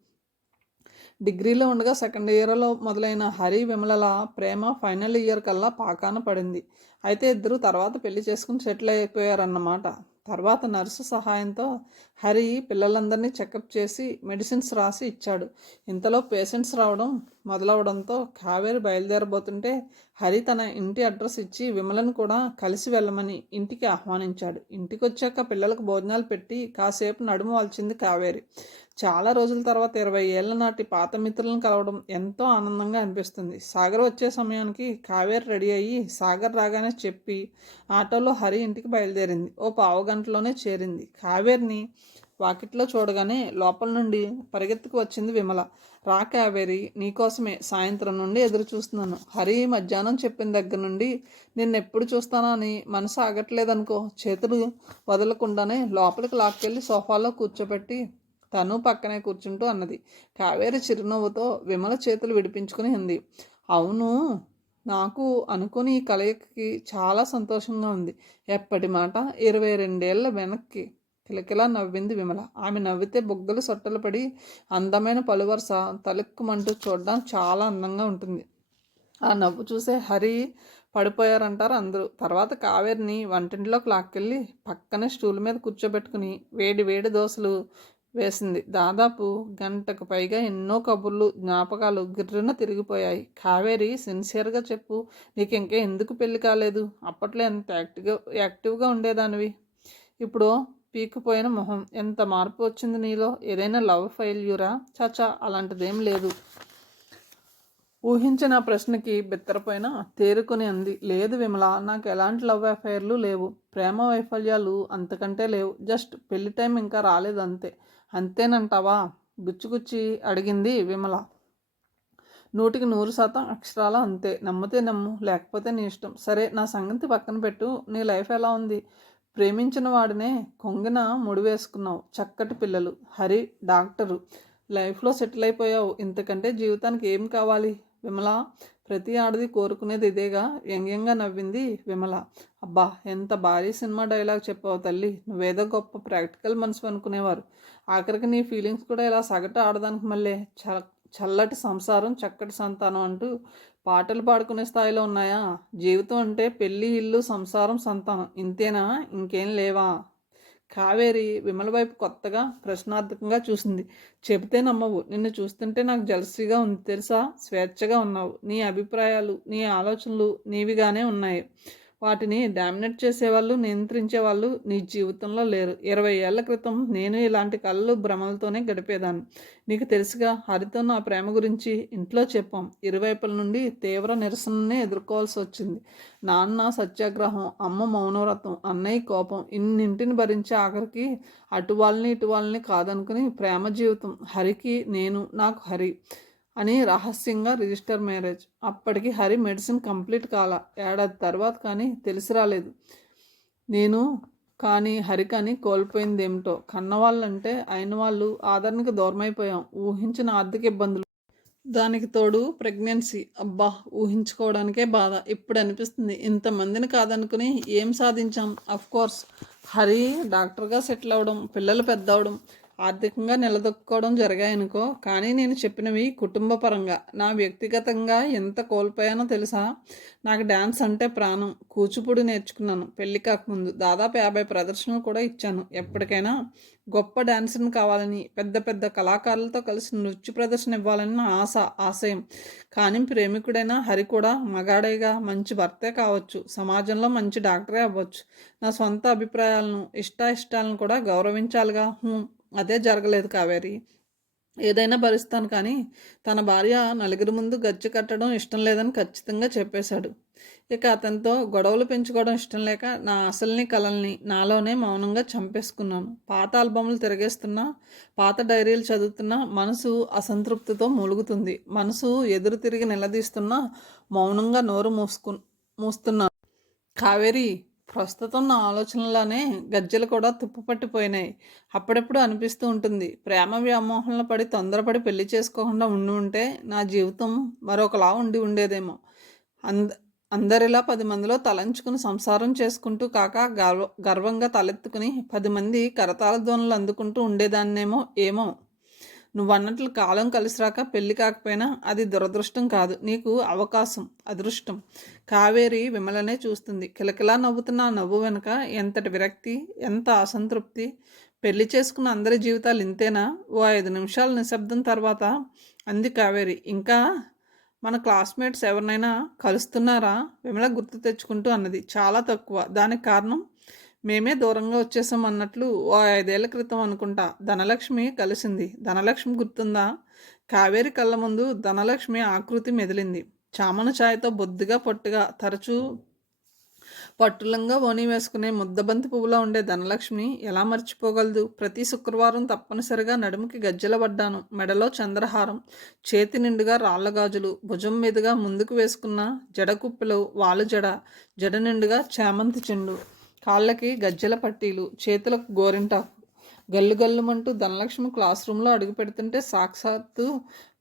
డిగ్రీలో ఉండగా సెకండ్ ఇయర్లో మొదలైన హరి విమలల ప్రేమ ఫైనల్ ఇయర్ కల్లా పాకాన పడింది. అయితే ఇద్దరు తర్వాత పెళ్లి చేసుకుని సెటిల్ అయిపోయారన్నమాట. తర్వాత నర్సు సహాయంతో హరి పిల్లలందరినీ చెకప్ చేసి మెడిసిన్స్ రాసి ఇచ్చాడు. ఇంతలో పేషెంట్స్ రావడం మొదలవడంతో కావేరి బయలుదేరబోతుంటే హరి తన ఇంటి అడ్రస్ ఇచ్చి విమలను కూడా కలిసి వెళ్ళమని ఇంటికి ఆహ్వానించాడు. ఇంటికి వచ్చాక పిల్లలకు భోజనాలు పెట్టి కాసేపు నడుము వాల్చింది కావేరి. చాలా రోజుల తర్వాత 20 ఏళ్ల నాటి పాత మిత్రులను కలవడం ఎంతో ఆనందంగా అనిపిస్తుంది. సాగర్ వచ్చే సమయానికి కావేరి రెడీ అయ్యి సాగర్ రాగానే చెప్పి ఆటోలో హరి ఇంటికి బయలుదేరింది. ఓ పావుగంటలోనే చేరింది. కావేరిని వాకిట్లో చూడగానే లోపల నుండి పరిగెత్తుకు వచ్చింది విమల. రా కావేరి, నీకోసమే సాయంత్రం నుండి ఎదురు చూస్తున్నాను. హరి మధ్యాహ్నం చెప్పిన దగ్గర నుండి నిన్నెప్పుడు చూస్తానా అని మనసు ఆగట్లేదనుకో. చేతులు వదలకుండానే లోపలికి లాక్కెళ్ళి సోఫాలో కూర్చోబెట్టి తను పక్కనే కూర్చుంటూ అన్నది. కావేరి చిరునవ్వుతో విమల చేతులు విడిపించుకుని ఉంది. అవును, నాకు అనుకుని ఈ కలయికకి చాలా సంతోషంగా ఉంది. ఎప్పటి మాట, 22 ఏళ్ల వెనక్కి. కిలకిలా నవ్వింది విమల. ఆమె నవ్వితే బుగ్గలు సొట్టలు పడి అందమైన పలువరుస తలెక్కుమంటూ చూడడం చాలా అందంగా ఉంటుంది. ఆ నవ్వు చూసే హరి పడిపోయారంటారు అందరూ. తర్వాత కావేరిని వంటింట్లోకి లాక్కెళ్ళి పక్కనే స్టూల్ మీద కూర్చోబెట్టుకుని వేడి వేడి దోశలు వేసింది. దాదాపు గంటకు పైగా ఎన్నో కబుర్లు, జ్ఞాపకాలు గిర్రున తిరిగిపోయాయి. కావేరి, సిన్సియర్గా చెప్పు, నీకు ఇంకా ఎందుకు పెళ్లి కాలేదు? అప్పట్లో ఎంత యాక్టివ్గా ఉండేదానివి. ఇప్పుడు పీకిపోయిన మొహం. ఎంత మార్పు వచ్చింది నీలో? ఏదైనా లవ్ ఫెయిల్యూరా? చాచా, అలాంటిదేం లేదు. ఊహించిన ప్రశ్నకి బిత్తరపైన తేరుకొని అంది. లేదు విమల, నాకు ఎలాంటి లవ్ అఫైర్లు లేవు. ప్రేమ వైఫల్యాలు అంతకంటే లేవు. జస్ట్ పెళ్లి టైం ఇంకా రాలేదు అంతే. అంతేనంటావా? గుచ్చుగుచ్చి అడిగింది విమల. 100% అక్షరాల అంతే. నమ్మితే నమ్ము, లేకపోతే నీ ఇష్టం. సరే నా సంగతి పక్కన పెట్టు. నీ లైఫ్ ఎలా ఉంది? ప్రేమించిన వాడినే కొంగిన ముడివేసుకున్నావు. చక్కటి పిల్లలు, హరి డాక్టరు, లైఫ్లో సెటిల్ అయిపోయావు. ఇంతకంటే జీవితానికి ఏం కావాలి? విమల, ప్రతి ఆడది కోరుకునేది ఇదేగా. వ్యంగ్యంగా నవ్వింది విమల. అబ్బా, ఎంత భారీ సినిమా డైలాగ్ చెప్పావు తల్లి. నువ్వేదో గొప్ప ప్రాక్టికల్ మనసు అనుకునేవారు. ఆఖరికి నీ ఫీలింగ్స్ కూడా ఇలా సగటు ఆడదానికి మళ్ళీ చల్లటి సంసారం, చక్కటి సంతానం అంటూ పాటలు పాడుకునే స్థాయిలో ఉన్నాయా? జీవితం అంటే పెళ్ళి, ఇల్లు, సంసారం, సంతానం, ఇంతేనా? ఇంకేం లేవా? కావేరి విమల వైపు కొత్తగా ప్రశ్నార్థకంగా చూసింది. చెబితే నమ్మవు. నిన్ను చూస్తుంటే నాకు జలసీగా ఉంది తెలుసా. స్వేచ్ఛగా ఉన్నావు. నీ అభిప్రాయాలు, నీ ఆలోచనలు నీవిగానే ఉన్నాయి. వాటిని డామినేట్ చేసేవాళ్ళు, నియంత్రించేవాళ్ళు నీ జీవితంలో లేరు. 20 ఏళ్ల క్రితం నేను ఇలాంటి కళ్ళు భ్రమలతోనే గడిపేదాన్ని. నీకు తెలుసుగా, హరితో నా ప్రేమ గురించి ఇంట్లో చెప్పాం. ఇరువైపుల నుండి తీవ్ర నిరసననే ఎదుర్కోవాల్సి వచ్చింది. నాన్న సత్యాగ్రహం, అమ్మ మౌనవ్రతం, అన్నయ్య కోపం, ఇన్నింటిని భరించి ఆఖరికి అటు వాళ్ళని కాదనుకుని ప్రేమ జీవితం. హరికి నేను, నాకు హరి అని రహస్యంగా రిజిస్టర్ మ్యారేజ్. అప్పటికి హరి మెడిసిన్ కంప్లీట్ కాల. ఏడాది తర్వాత కానీ తెలిసి రాలేదు. నేను కానీ హరి కానీ కోల్పోయింది ఏమిటో. కన్నవాళ్ళంటే అయిన వాళ్ళు ఆదరణకు దూరమైపోయాం. ఊహించిన ఆర్థిక ఇబ్బందులు, దానికి తోడు ప్రెగ్నెన్సీ. అబ్బా, ఊహించుకోవడానికే బాధ. ఇప్పుడు అనిపిస్తుంది ఇంతమందిని కాదనుకుని ఏం సాధించాం. కోర్స్ హరి డాక్టర్గా సెటిల్ అవ్వడం, పిల్లలు పెద్ద అవడం, ఆర్థికంగా నిలదొక్కుకోవడం జరిగాయనుకో. కానీ నేను చెప్పినవి కుటుంబ పరంగా. నా వ్యక్తిగతంగా ఎంత కోల్పోయానో తెలుసా. నాకు డ్యాన్స్ అంటే ప్రాణం. కూచిపూడి నేర్చుకున్నాను పెళ్లి కాకముందు. దాదాపు 50 ప్రదర్శనలు కూడా ఇచ్చాను. ఎప్పటికైనా గొప్ప డాన్సర్ని కావాలని, పెద్ద పెద్ద కళాకారులతో కలిసి నృత్య ప్రదర్శన ఇవ్వాలని నా ఆశయం. కానీ ప్రేమికుడైన హరి కూడా మగాడేగా. మంచి భర్తే కావచ్చు, సమాజంలో మంచి డాక్టరే అవ్వచ్చు. నా సొంత అభిప్రాయాలను, ఇష్టాలను కూడా గౌరవించాలిగా. అదే జరగలేదు కావేరి. ఏదైనా భరిస్తాను కానీ తన భార్య నలుగురి ముందు గజ్జి కట్టడం ఇష్టం లేదని ఖచ్చితంగా చెప్పేశాడు. ఇక అతనితో గొడవలు పెంచుకోవడం ఇష్టం లేక నా అసల్ని కలల్ని నాలోనే మౌనంగా చంపేసుకున్నాను. పాత ఆల్బమ్లు తిరిగేస్తున్నా, పాత డైరీలు చదువుతున్నా మనసు అసంతృప్తితో మూలుగుతుంది. మనసు ఎదురు తిరిగి నిలదీస్తున్నా మౌనంగా నోరు మూస్తున్నాను. కావేరి, ప్రస్తుతం నా ఆలోచనలోనే గజ్జలు కూడా తుప్పుపట్టిపోయినాయి. అప్పుడప్పుడు అనిపిస్తూ ఉంటుంది, ప్రేమ వ్యామోహంలో పడి తొందరపడి పెళ్లి చేసుకోకుండా ఉంటే నా జీవితం మరొకలా ఉండేదేమో. అందరిలా 10 మందిలో తలంచుకుని సంసారం చేసుకుంటూ కాక గర్వంగా తలెత్తుకుని 10 మంది కరతాళ ధ్వనులు అందుకుంటూ ఉండేదాన్నేమో. ఏమో, నువ్వన్నట్లు కాలం కలిసి రాక పెళ్ళి కాకపోయినా అది దురదృష్టం కాదు, నీకు అవకాశం, అదృష్టం. కావేరి విమలనే చూస్తుంది. కిలకిలా నవ్వుతున్న ఆ నవ్వు వెనుక ఎంతటి విరక్తి, ఎంత అసంతృప్తి. పెళ్లి చేసుకున్న అందరి జీవితాలు ఇంతేనా? ఓ 5 నిమిషాల నిశ్శబ్దం తర్వాత అంది కావేరి. ఇంకా మన క్లాస్మేట్స్ ఎవరినైనా కలుస్తున్నారా? విమల గుర్తు తెచ్చుకుంటూ అన్నది. చాలా తక్కువ. దానికి కారణం మేమే దూరంగా వచ్చేసాం అన్నట్లు. ఓ 5 ఏళ్ల క్రితం అనుకుంటా ధనలక్ష్మి కలిసింది. ధనలక్ష్మి గుర్తుందా? కావేరి కళ్ళ ముందు ధనలక్ష్మి ఆకృతి మెదిలింది. చామన ఛాయతో బొద్దుగా పొట్టుగా, తరచూ పట్టులంగా ఓని వేసుకునే ముద్దబంతి పువ్వులో ఉండే ధనలక్ష్మి ఎలా మర్చిపోగలదు? ప్రతి శుక్రవారం తప్పనిసరిగా నడుముకి గజ్జెల పడ్డాను. మెడలో చంద్రహారం, చేతి నిండుగా రాళ్ల గాజులు, భుజం మీదుగా ముందుకు వేసుకున్న జడకుప్పెలు, వాలు జడ నిండుగా చామంతి చెండు, కాళ్ళకి గజ్జెల పట్టీలు, చేతులకు గోరింటాకు. గల్లుమంటూ ధనలక్ష్మి క్లాస్ రూమ్లో అడుగు పెడుతుంటే సాక్షాత్తు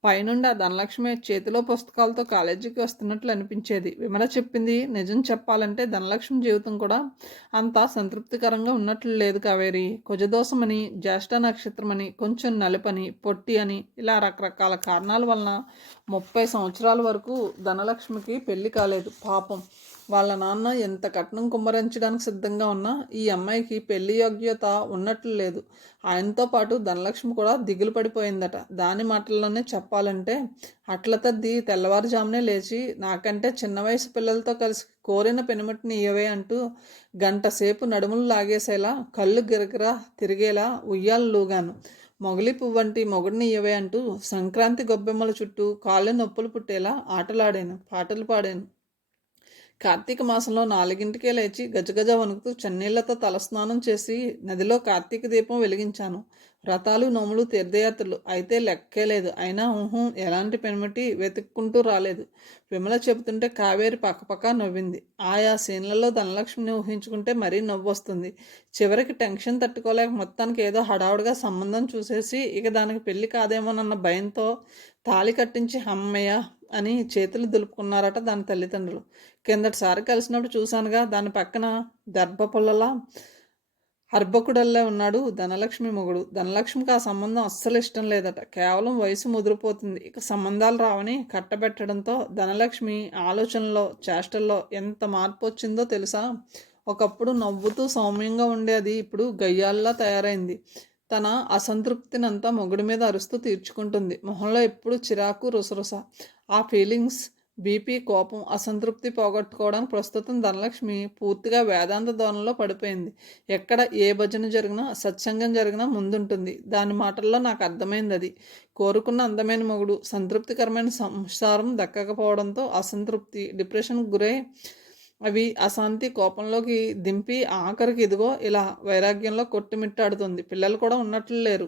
పైనుండి ఆ ధనలక్ష్మి చేతిలో పుస్తకాలతో కాలేజీకి వస్తున్నట్లు అనిపించేది. విమల చెప్పింది నిజం చెప్పాలంటే ధనలక్ష్మి జీవితం కూడా అంత సంతృప్తికరంగా ఉన్నట్లు లేదు కావేరి. కుజదోషమని, జ్యేష్ఠ నక్షత్రమని, కొంచెం నలుపని, పొట్టి అని, ఇలా రకరకాల కారణాల వలన 30 సంవత్సరాల వరకు ధనలక్ష్మికి పెళ్లి కాలేదు. పాపం, వాళ్ళ నాన్న ఎంత కట్నం కుమ్మరించడానికి సిద్ధంగా ఉన్నా ఈ అమ్మాయికి పెళ్లి యోగ్యత ఉన్నట్లు లేదు. ఆయనతో పాటు ధనలక్ష్మి కూడా దిగులు పడిపోయిందట. దాని మాటల్లోనే చెప్పాలంటే అట్ల తద్ది తెల్లవారుజామునే లేచి నాకంటే చిన్న వయసు పిల్లలతో కలిసి కోరిన పెనుమటిని ఇయ్యవే అంటూ గంట సేపు నడుములు లాగేసేలా, కళ్ళు గిరగిరా తిరిగేలా ఉయ్యాలూగాను. మొగలి పువ్వంటి మొగుడిని ఇయ్యవే అంటూ సంక్రాంతి గొబ్బెమ్మల చుట్టూ కాళ్ళు నొప్పులు పుట్టేలా ఆటలాడాను, పాటలు పాడాను. కార్తీక మాసంలో 4ంటికే లేచి గజగజ వణుకుతూ చన్నీళ్లతో తలస్నానం చేసి నదిలో కార్తీక దీపం వెలిగించాను. వ్రతాలు నోములు తీర్థయాత్రలు అయితే లెక్కే లేదు. అయినా ఎలాంటి పెనిమిటి వెతుక్కుంటూ రాలేదు. విమల చెబుతుంటే కావేరి పక్కపక్క నవ్వింది. ఆయా సీన్లలో ధనలక్ష్మిని ఊహించుకుంటే మరీ నవ్వొస్తుంది. చివరికి టెన్షన్ తట్టుకోలేక మొత్తానికి ఏదో హడావుడిగా సంబంధం చూసేసి ఇక దానికి పెళ్లి కాదేమోనన్న భయంతో తాళి కట్టించి హమ్మయ్య అని చేతులు దులుపుకున్నారట దాని తల్లిదండ్రులు. కిందటిసారి కలిసినప్పుడు చూశానుగా, దాని పక్కన దర్భపుల్లలా అర్భకుడల్లే ఉన్నాడు ధనలక్ష్మి మొగుడు. ధనలక్ష్మికి ఆ సంబంధం అస్సలు ఇష్టం లేదట. కేవలం వయసు ముదిరిపోతుంది, ఇక సంబంధాలు రావని కట్టబెట్టడంతో ధనలక్ష్మి ఆలోచనలో చేష్టల్లో ఎంత మార్పు వచ్చిందో తెలుసా? ఒకప్పుడు నవ్వుతూ సౌమ్యంగా ఉండేది ఇప్పుడు గయ్యాల్లా తయారైంది. తన అసంతృప్తినంతా మొగుడి మీద అరుస్తూ తీర్చుకుంటుంది. మొహంలో ఎప్పుడు చిరాకు, రుసరుస. ఆ ఫీలింగ్స్, బీపీ, కోపం, అసంతృప్తి పోగొట్టుకోవడానికి ప్రస్తుతం ధనలక్ష్మి పూర్తిగా వేదాంత ధోరణిలో పడిపోయింది. ఎక్కడ ఏ భజన జరిగినా, సత్సంగం జరిగినా ముందుంటుంది. దాని మాటల్లో నాకు అర్థమైంది అది. కోరుకున్న అందమైన మొగుడు, సంతృప్తికరమైన సంసారం దక్కకపోవడంతో అసంతృప్తి, డిప్రెషన్కి గురై అవి అశాంతి కోపంలోకి దింపి ఆఖరికి ఇదిగో ఇలా వైరాగ్యంలో కొట్టుమిట్టాడుతుంది. పిల్లలు కూడా ఉన్నట్లు లేరు.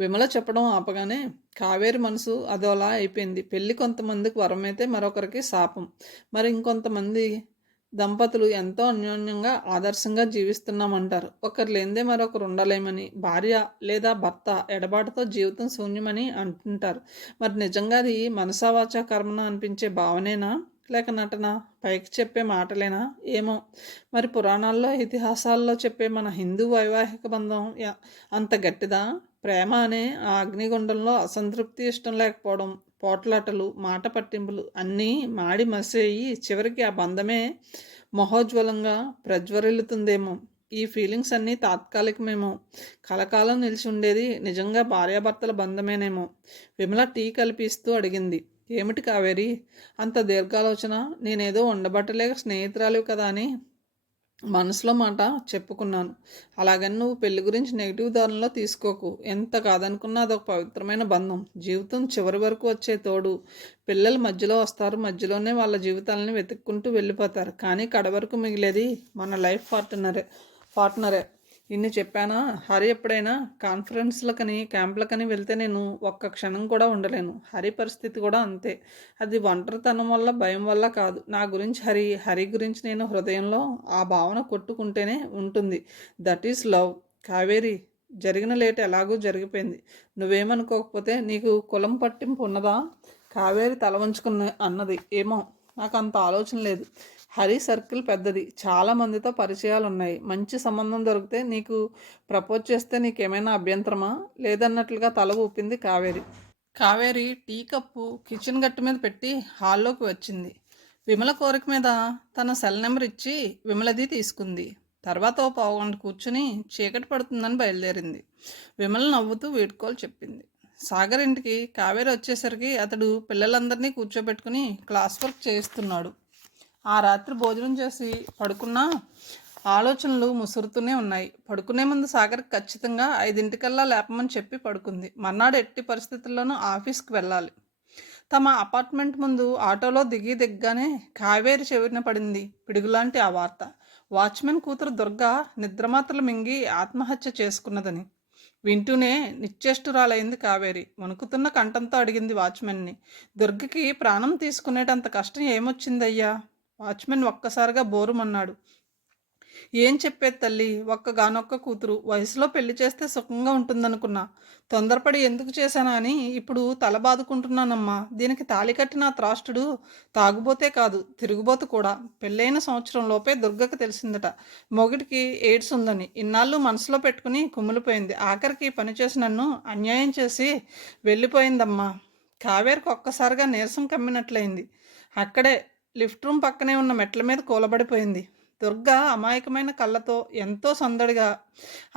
విమల చెప్పడం ఆపగానే కావేరి మనసు అదోలా అయిపోయింది. పెళ్ళి కొంతమందికి వరమైతే మరొకరికి శాపం. మరి ఇంకొంతమంది దంపతులు ఎంతో అన్యోన్యంగా ఆదర్శంగా జీవిస్తున్నామంటారు. ఒకరు లేనిదే మరొకరు ఉండలేమని, భార్య లేదా భర్త ఎడబాటుతో జీవితం శూన్యమని అంటుంటారు. మరి నిజంగా అది మనసా వాచా కర్మన అనిపించే భావనేనా, లేక నటన? పైకి చెప్పే మాటలేనా? ఏమో. మరి పురాణాల్లో, ఇతిహాసాల్లో చెప్పే మన హిందూ వైవాహిక బంధం అంత గట్టిదా? ప్రేమ అనే ఆ అగ్నిగుండంలో అసంతృప్తి, ఇష్టం లేకపోవడం, పోట్లాటలు, మాట పట్టింపులు అన్నీ మాడి మసేయి చివరికి ఆ బంధమే మహోజ్వలంగా ప్రజ్వరిల్లుతుందేమో. ఈ ఫీలింగ్స్ అన్నీ తాత్కాలికమేమో. కలకాలం నిలిచి ఉండేది నిజంగా భార్యాభర్తల బంధమేనేమో. విమల టీ కలిపిస్తూ అడిగింది. ఏమిటి కావేరి అంత దీర్ఘాలోచన? నేనేదో ఉండబట్టలేక స్నేహితురాలివి కదా అని మనసులో మాట చెప్పుకున్నాను. అలాగని నువ్వు పెళ్లి గురించి నెగిటివ్ ధోరణిలో తీసుకోకు. ఎంత కాదనుకున్నా అదొక పవిత్రమైన బంధం. జీవితం చివరి వరకు వచ్చే తోడు. పిల్లలు మధ్యలో వస్తారు, మధ్యలోనే వాళ్ళ జీవితాలని వెతుక్కుంటూ వెళ్ళిపోతారు. కానీ కడవరకు మిగిలేది మన లైఫ్ పార్ట్నరే. ఇన్ని చెప్పానా? హరి ఎప్పుడైనా కాన్ఫరెన్స్లకని, క్యాంపులకని వెళ్తే నేను ఒక్క క్షణం కూడా ఉండలేను. హరి పరిస్థితి కూడా అంతే. అది ఒంటరితనం వల్ల, భయం వల్ల కాదు. నా గురించి హరి గురించి నేను హృదయంలో ఆ భావన కొట్టుకుంటేనే ఉంటుంది. That is love. కావేరి, జరిగిన లేట్ ఎలాగూ జరిగిపోయింది. నువ్వేమనుకోకపోతే నీకు కులం పట్టింపు ఉన్నదా? కావేరి తల వంచుకున్న అన్నది. ఏమో, నాకు అంత ఆలోచన లేదు. హరి సర్కిల్ పెద్దది, చాలామందితో పరిచయాలు ఉన్నాయి. మంచి సంబంధం దొరికితే నీకు ప్రపోజ్ చేస్తే నీకేమైనా అభ్యంతరమా? లేదన్నట్లుగా తల ఊపింది Kaveri. Kaveri tea cup kitchen గట్టు మీద పెట్టి హాల్లోకి వచ్చింది. విమల కోరిక మీద తన సెల్ నెంబర్ ఇచ్చి విమలది తీసుకుంది. తర్వాత ఓ పావుగంట కూర్చుని చీకటి పడుతుందని బయలుదేరింది. విమల నవ్వుతూ వీడ్కోలు చెప్పింది. సాగర్ ఇంటికి కావేరి వచ్చేసరికి అతడు పిల్లలందరినీ కూర్చోబెట్టుకుని క్లాస్ వర్క్ చేయిస్తున్నాడు. ఆ రాత్రి భోజనం చేసి పడుకున్నా ఆలోచనలు ముసురుతూనే ఉన్నాయి. పడుకునే ముందు సాగర్కి ఖచ్చితంగా 5 లేపమని చెప్పి పడుకుంది. మర్నాడు ఎట్టి పరిస్థితుల్లోనూ ఆఫీస్కి వెళ్ళాలి. తమ అపార్ట్మెంట్ ముందు ఆటోలో దిగ్గానే కావేరి చెవిన పడింది పిడుగులాంటి ఆ వార్త. వాచ్మెన్ కూతురు దుర్గా నిద్రమాత్రలు మింగి ఆత్మహత్య చేసుకున్నదని వింటూనే నిశ్చేష్టురాలైంది కావేరి. వణుకుతున్న కంఠంతో అడిగింది వాచ్మెన్ని. దుర్గకి ప్రాణం తీసుకునేటంత కష్టం ఏమొచ్చిందయ్యా? వాచ్మెన్ ఒక్కసారిగా బోరుమన్నాడు. ఏం చెప్పేది తల్లి, ఒక్కగానొక్క కూతురు. వయసులో పెళ్లి చేస్తే సుఖంగా ఉంటుందనుకున్నా. తొందరపడి ఎందుకు చేశానా అని ఇప్పుడు తల బాదుకుంటున్నానమ్మా. దీనికి తాళి కట్టిన త్రాష్టుడు తాగుబోతే కాదు, తిరుగుబోతు కూడా. పెళ్ళైన సంవత్సరం లోపే దుర్గకు తెలిసిందట మొగుడికి ఎయిడ్స్ ఉందని. ఇన్నాళ్ళు మనసులో పెట్టుకుని కుమ్ములిపోయింది. ఆఖరికి పని చేసి నన్ను అన్యాయం చేసి వెళ్ళిపోయిందమ్మా. కావేరికి ఒక్కసారిగా నీరసం కమ్మినట్లయింది. అక్కడే లిఫ్ట్ రూమ్ పక్కనే ఉన్న మెట్ల మీద కూలబడిపోయింది. దుర్గా అమాయకమైన కళ్ళతో ఎంతో సందడిగా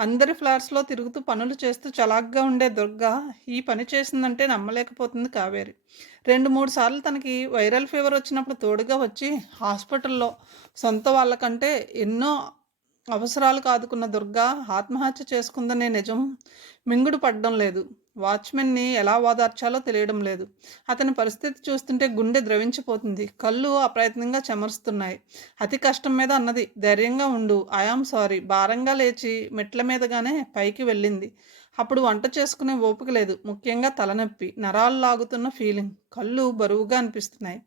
అందరి ఫ్లాట్స్లో తిరుగుతూ పనులు చేస్తూ చలాగ్గా ఉండే దుర్గా ఈ పని చేసిందంటే నమ్మలేకపోతుంది కావేరి. 2-3 సార్లు తనకి వైరల్ ఫీవర్ వచ్చినప్పుడు తోడుగా వచ్చి హాస్పిటల్లో సొంత వాళ్ళకంటే ఎన్నో అవసరాలు కాదుకున్న దుర్గా ఆత్మహత్య చేసుకుందనే నిజం మింగుడు పడడం లేదు. వాచ్మెన్ని ఎలా ఓదార్చాలో తెలియడం లేదు. అతని పరిస్థితి చూస్తుంటే గుండె ద్రవించిపోతుంది. కళ్ళు అప్రయత్నంగా చెమరుస్తున్నాయి. అతి కష్టం మీద అన్నది, ధైర్యంగా ఉండు, ఐఆమ్ సారీ. భారంగా లేచి మెట్ల మీదగానే పైకి వెళ్ళింది. అప్పుడు వంట చేసుకునే ఓపిక లేదు. ముఖ్యంగా తలనొప్పి, నరాలు లాగుతున్న ఫీలింగ్, కళ్ళు బరువుగా అనిపిస్తున్నాయి.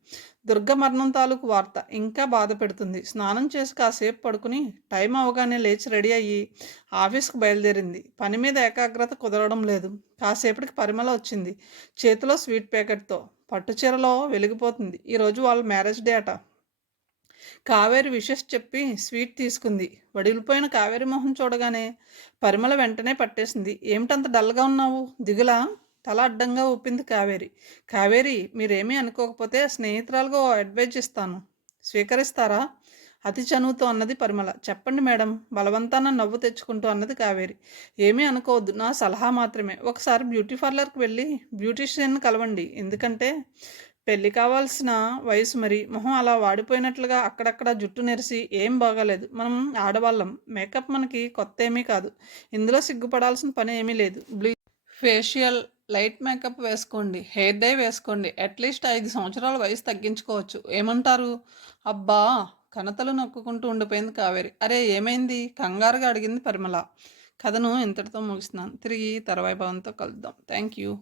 దుర్గ మరణం తాలూకు వార్త ఇంకా బాధ పెడుతుంది. స్నానం చేసి కాసేపు పడుకుని టైం అవగానే లేచి రెడీ అయ్యి ఆఫీస్కి బయలుదేరింది. పని మీద ఏకాగ్రత కుదరడం లేదు. కాసేపటికి పరిమళ వచ్చింది, చేతిలో స్వీట్ ప్యాకెట్తో. పట్టుచీరలో వెలిగిపోతుంది. ఈరోజు వాళ్ళ మ్యారేజ్ డే అట. కావేరి విషెస్ చెప్పి స్వీట్ తీసుకుంది. వడిలిపోయిన కావేరి మొహం చూడగానే పరిమళ వెంటనే పట్టేసింది. ఏమిటంత డల్గా ఉన్నావు? దిగులా? తల అడ్డంగా ఊపింది కావేరి. కావేరి, మీరేమీ అనుకోకపోతే స్నేహితురాలుగా ఓ అడ్వైజ్ ఇస్తాను, స్వీకరిస్తారా? అతి చనువుతో అన్నది పరిమళ. చెప్పండి మేడం, బలవంతాన నవ్వు తెచ్చుకుంటూ అన్నది కావేరి. ఏమీ అనుకోవద్దు, నా సలహా మాత్రమే. ఒకసారి బ్యూటీ పార్లర్కి వెళ్ళి బ్యూటీషియన్ కలవండి. ఎందుకంటే పెళ్ళి కావాల్సిన వయసు మరి. మొహం అలా వాడిపోయినట్లుగా అక్కడక్కడ జుట్టు నెరిసి ఏం బాగాలేదు. మనం ఆడవాళ్ళం, మేకప్ మనకి కొత్త ఏమీ కాదు. ఇందులో సిగ్గుపడాల్సిన పని ఏమీ లేదు. ఫేషియల్, లైట్ మేకప్ వేసుకోండి, హెయిర్ డై వేసుకోండి. అట్లీస్ట్ 5 సంవత్సరాల వయసు తగ్గించుకోవచ్చు. ఏమంటారు? అబ్బా, కనతలు నొక్కుంటూ ఉండిపోయింది కావేరి. అరే ఏమైంది? కంగారుగా అడిగింది పరిమళ. కథను ఇంతటితో ముగిస్తున్నాను. తిరిగి తర్వాయి భావంతో కలుద్దాం. Thank you.